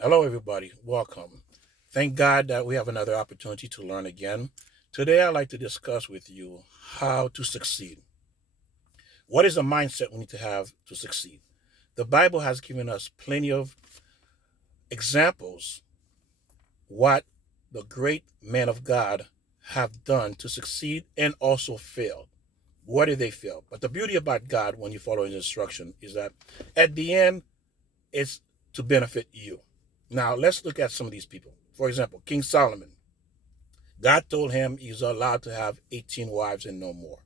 Hello, everybody. Welcome. Thank God that we have another opportunity to learn again. Today, I'd like to discuss with you how to succeed. What is the mindset we need to have to succeed? The Bible has given us plenty of examples what the great men of God have done to succeed and also fail. Where did they fail? But the beauty about God when you follow his instruction is that at the end, it's to benefit you. Now, let's look at some of these people. For example, King Solomon. God told him he's allowed to have 18 wives and no more.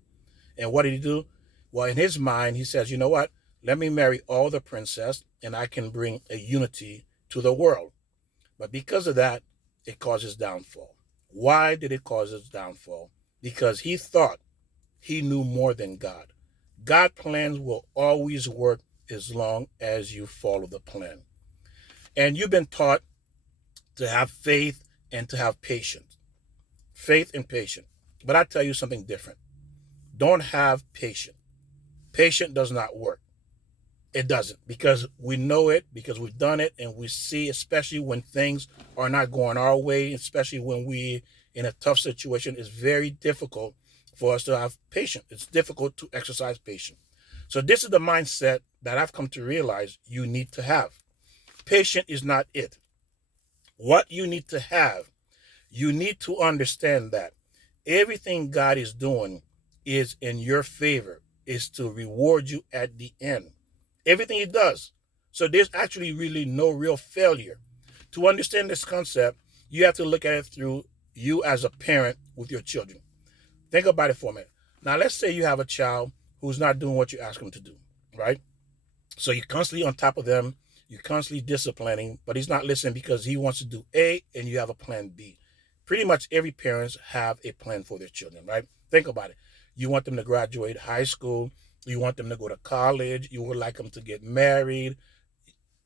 And what did he do? Well, in his mind, he says, you know what? Let me marry all the princess and I can bring a unity to the world. But because of that, it caused his downfall. Why did it cause his downfall? Because he thought he knew more than God. God's plans will always work as long as you follow the plan. And you've been taught to have faith and to have patience. Faith and patience. But I tell you something different. Don't have patience. Patience does not work. It doesn't because we know it, because we've done it, and we see, especially when things are not going our way, especially when we in a tough situation, it's very difficult for us to have patience. It's difficult to exercise patience. So this is the mindset that I've come to realize you need to have. Patience is not it. What you need to have, you need to understand that everything God is doing is in your favor, is to reward you at the end. Everything he does. So there's actually really no real failure. To understand this concept, you have to look at it through you as a parent with your children. Think about it for a minute. Now, let's say you have a child who's not doing what you ask him to do, right? So you're constantly on top of them, you're constantly disciplining, but he's not listening because he wants to do A and you have a plan B. Pretty much every parents have a plan for their children, right? Think about it. You want them to graduate high school, you want them to go to college, you would like them to get married.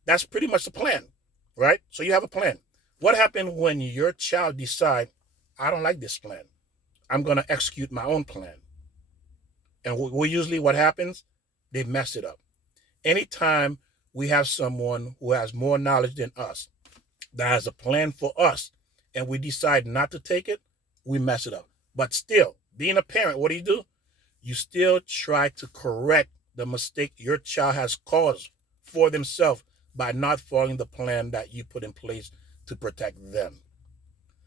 That's pretty much the plan, right? So you have a plan. What happens when your child decide, I don't like this plan. I'm going to execute my own plan. And we usually what happens? They mess it up. Anytime we have someone who has more knowledge than us, that has a plan for us, and we decide not to take it, we mess it up. But still, being a parent, what do? You still try to correct the mistake your child has caused for themselves by not following the plan that you put in place to protect them.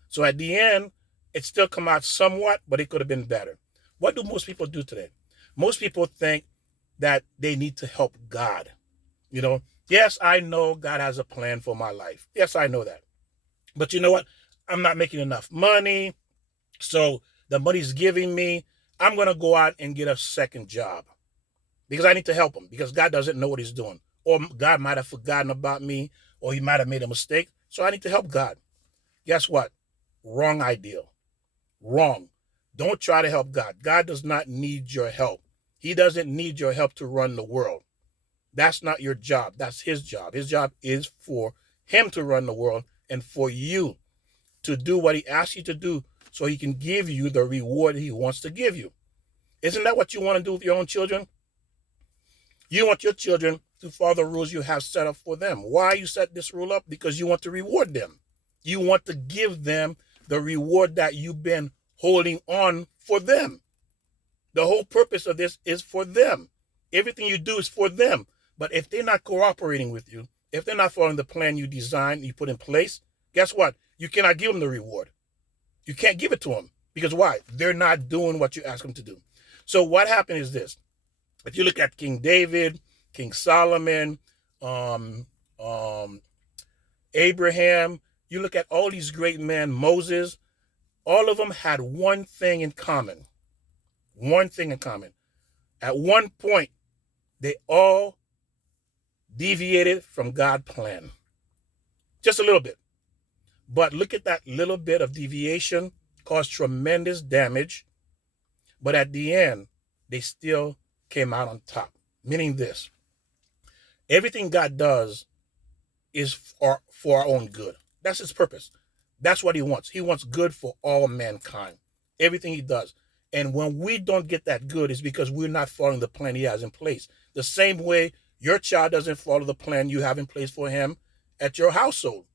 So at the end, it still come out somewhat, but it could have been better. What do most people do today? Most people think that they need to help God. You know, yes, I know God has a plan for my life. Yes, I know that. But you know what? I'm not making enough money. So the money's giving me, I'm going to go out and get a second job because I need to help him because God doesn't know what he's doing. Or God might have forgotten about me or he might have made a mistake. So I need to help God. Guess what? Wrong idea. Wrong. Don't try to help God. God does not need your help. He doesn't need your help to run the world. That's not your job. That's his job. His job is for him to run the world and for you to do what he asks you to do so he can give you the reward he wants to give you. Isn't that what you want to do with your own children? You want your children to follow the rules you have set up for them. Why you set this rule up? Because you want to reward them. You want to give them the reward that you've been holding on for them. The whole purpose of this is for them. Everything you do is for them. But if they're not cooperating with you, if they're not following the plan you designed, you put in place, guess what? You cannot give them the reward. You can't give it to them. Because why? They're not doing what you ask them to do. So what happened is this. If you look at King David, King Solomon, um, um, Abraham, you look at all these great men, Moses, all of them had one thing in common. One thing in common. At one point, they all deviated from God's plan. Just a little bit. But look at that little bit of deviation caused tremendous damage. But at the end, they still came out on top. Meaning this, everything God does is for our own good. That's his purpose. That's what he wants. He wants good for all mankind. Everything he does. And when we don't get that good, it's because we're not following the plan he has in place. The same way your child doesn't follow the plan you have in place for him at your household.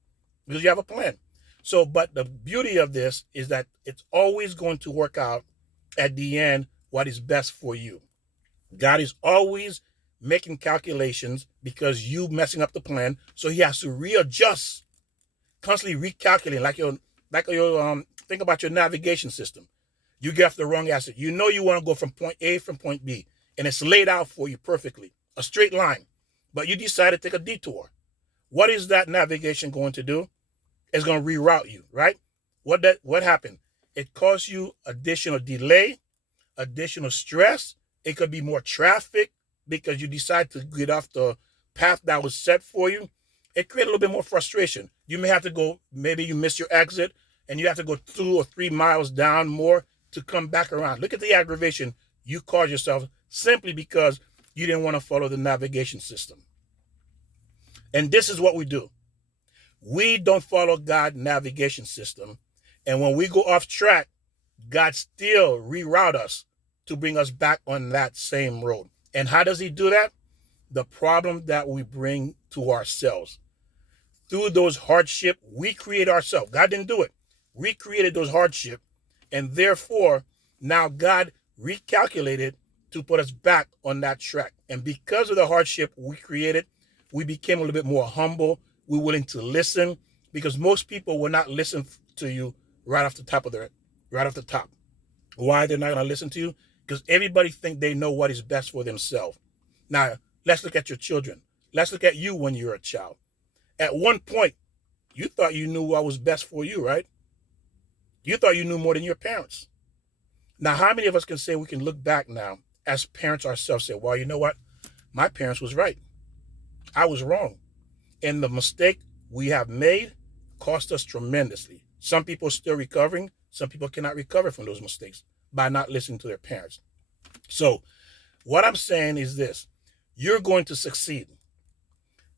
because you have a plan. So, but the beauty of this is that it's always going to work out at the end what is best for you. God is always making calculations because you messing up the plan. So he has to readjust, constantly recalculating, like your think about your navigation system. You get off the wrong exit. You know you want to go from point A from point B, and it's laid out for you perfectly, a straight line. But you decide to take a detour. What is that navigation going to do? It's going to reroute you, right? What happened? It caused you additional delay, additional stress. It could be more traffic because you decide to get off the path that was set for you. It created a little bit more frustration. You may have to go, maybe you miss your exit and you have to go 2 or 3 miles down more to come back around. Look at the aggravation you caused yourself simply because you didn't want to follow the navigation system. And this is what we do. We don't follow God's navigation system. And when we go off track, God still reroute us to bring us back on that same road. And how does he do that? The problem that we bring to ourselves. Through those hardship, we create ourselves. God didn't do it. We created those hardship. And therefore, now God recalculated to put us back on that track. And because of the hardship we created, we became a little bit more humble. We're willing to listen because most people will not listen to you right off the top. Why they're not going to listen to you? Because everybody think they know what is best for themselves. Now, let's look at your children. Let's look at you when you're a child. At one point, you thought you knew what was best for you, right? You thought you knew more than your parents. Now, how many of us can say we can look back now as parents ourselves, say, well, you know what? My parents was right. I was wrong. And the mistake we have made cost us tremendously. Some people are still recovering. Some people cannot recover from those mistakes by not listening to their parents. So what I'm saying is this. You're going to succeed.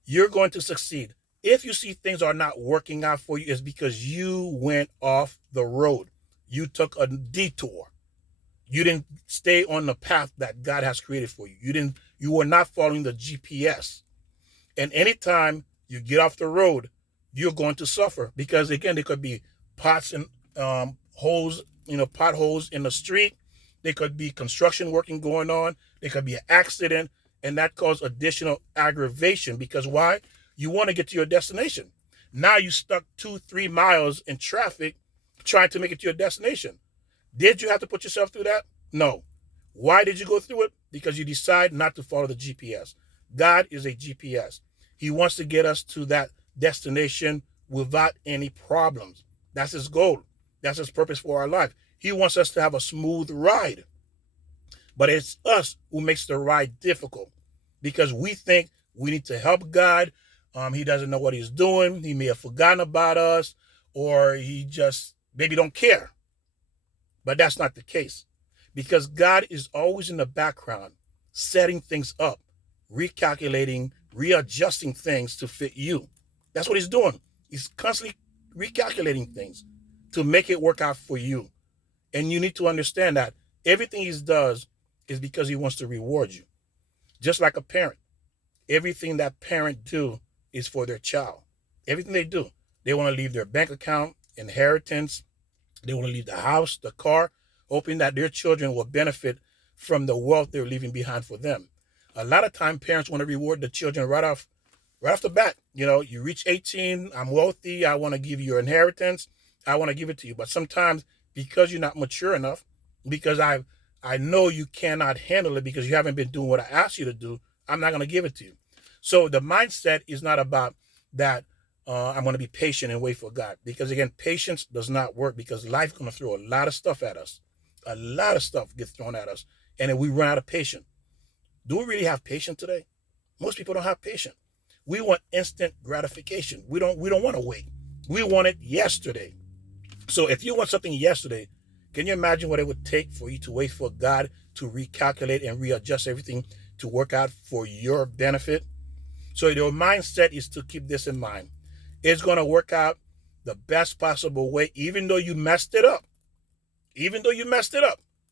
You're going to succeed. If you see things are not working out for you, it's because you went off the road. You took a detour. You didn't stay on the path that God has created for you. You were not following the GPS. And anytime you get off the road, you're going to suffer because again, there could be pots and holes, potholes in the street. There could be construction working going on. There could be an accident, and that causes additional aggravation because why? You want to get to your destination. Now you stuck 2-3 miles in traffic trying to make it to your destination. Did you have to put yourself through that? No. Why did you go through it? Because you decide not to follow the GPS. God is a GPS. He wants to get us to that destination without any problems. That's his goal. That's his purpose for our life. He wants us to have a smooth ride. But it's us who makes the ride difficult because we think we need to help God. He doesn't know what he's doing. He may have forgotten about us, or he just maybe don't care. But that's not the case because God is always in the background, setting things up, recalculating, readjusting things to fit you. That's what he's doing. He's constantly recalculating things to make it work out for you. And you need to understand that everything he does is because he wants to reward you. Just like a parent. Everything that parent do is for their child. Everything they do. They want to leave their bank account, inheritance. They want to leave the house, the car, hoping that their children will benefit from the wealth they're leaving behind for them. A lot of time parents want to reward the children right off the bat. You reach 18, I'm wealthy, I want to give you your inheritance, I want to give it to you. But sometimes because you're not mature enough, because I know you cannot handle it because you haven't been doing what I asked you to do, I'm not going to give it to you. So the mindset is not about that I'm going to be patient and wait for God. Because again, patience does not work because life's going to throw a lot of stuff at us. A lot of stuff gets thrown at us. And then we run out of patience. Do we really have patience today? Most people don't have patience. We want instant gratification. We don't want to wait. We want it yesterday. So if you want something yesterday, can you imagine what it would take for you to wait for God to recalculate and readjust everything to work out for your benefit? So your mindset is to keep this in mind. It's going to work out the best possible way, even though you messed it up.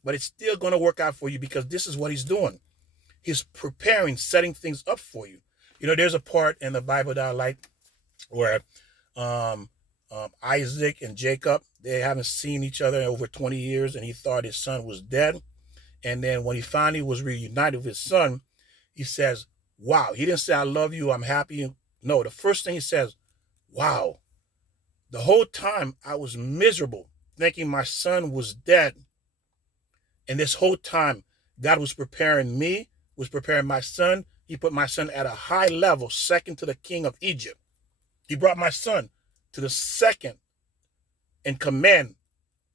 But it's still going to work out for you because this is what he's doing. He's preparing, setting things up for you. There's a part in the Bible that I like where um, Isaac and Jacob. They haven't seen each other in over 20 years, and he thought his son was dead. And then when he finally was reunited with his son, he says, wow. He didn't say, I love you, I'm happy. No, the first thing he says, wow. The whole time I was miserable, thinking my son was dead. And this whole time, God was preparing me, was preparing my son. He put my son at a high level, second to the king of Egypt. He brought my son to the second in command,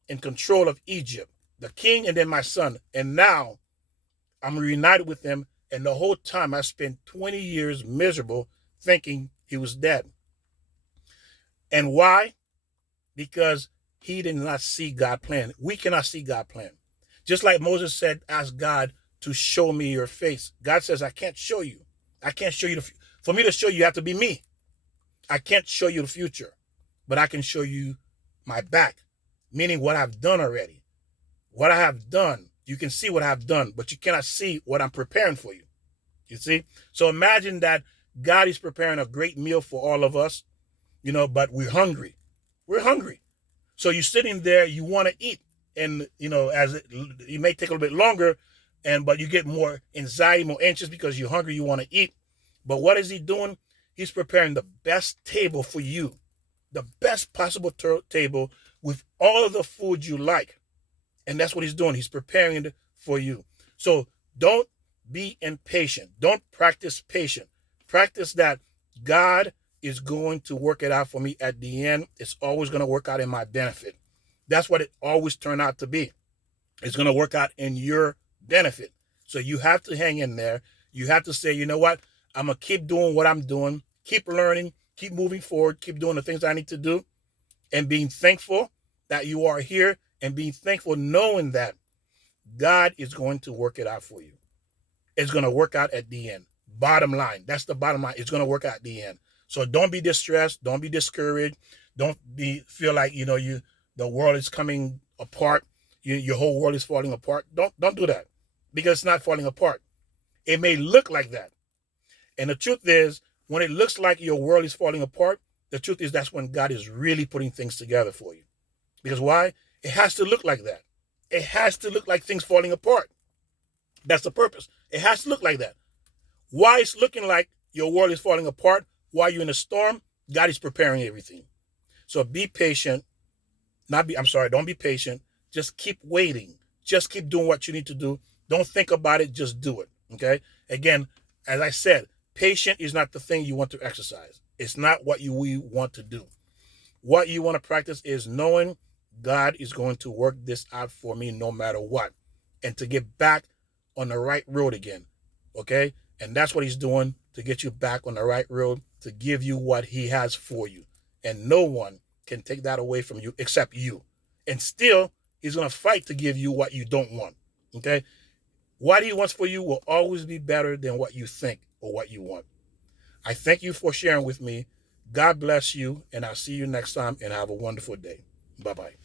in control of Egypt, the king and then my son. And now I'm reunited with him. And the whole time I spent 20 years miserable thinking he was dead. And why? Because he did not see God plan. We cannot see God plan. Just like Moses said, ask God to show me your face. God says, I can't show you. I can't show you. For me to show you, you have to be me. I can't show you the future, but I can show you my back, meaning what I've done already. What I have done, you can see what I've done, but you cannot see what I'm preparing for you. You see? So imagine that God is preparing a great meal for all of us, but we're hungry. We're hungry. So you're sitting there, you want to eat. And, as it may take a little bit longer, but you get more anxiety, more anxious because you're hungry, you want to eat. But what is he doing? He's preparing the best table for you, the best possible table with all of the food you like. And that's what he's doing. He's preparing it for you. So don't be impatient. Don't practice patience. Practice that God is going to work it out for me at the end. It's always going to work out in my benefit. That's what it always turned out to be. It's going to work out in your benefit. So you have to hang in there. You have to say, you know what? I'm going to keep doing what I'm doing, keep learning, keep moving forward, keep doing the things I need to do, and being thankful that you are here, and being thankful knowing that God is going to work it out for you. It's going to work out at the end. Bottom line. That's the bottom line. It's going to work out at the end. So don't be distressed. Don't be discouraged. Don't feel like, the world is coming apart. Your whole world is falling apart. Don't do that, because it's not falling apart. It may look like that. And the truth is, when it looks like your world is falling apart, the truth is that's when God is really putting things together for you. Because why? It has to look like that. It has to look like things falling apart. That's the purpose. It has to look like that. Why it's looking like your world is falling apart while you're in a storm, God is preparing everything. So be patient. Don't be patient. Just keep waiting. Just keep doing what you need to do. Don't think about it. Just do it. Okay? Again, as I said, patient is not the thing you want to exercise. It's not what we want to do. What you want to practice is knowing God is going to work this out for me no matter what, and to get back on the right road again. Okay? And that's what he's doing, to get you back on the right road, to give you what he has for you. And no one can take that away from you except you. And still, he's going to fight to give you what you don't want. Okay? What he wants for you will always be better than what you think or what you want. I thank you for sharing with me. God bless you, and I'll see you next time, and have a wonderful day. Bye-bye.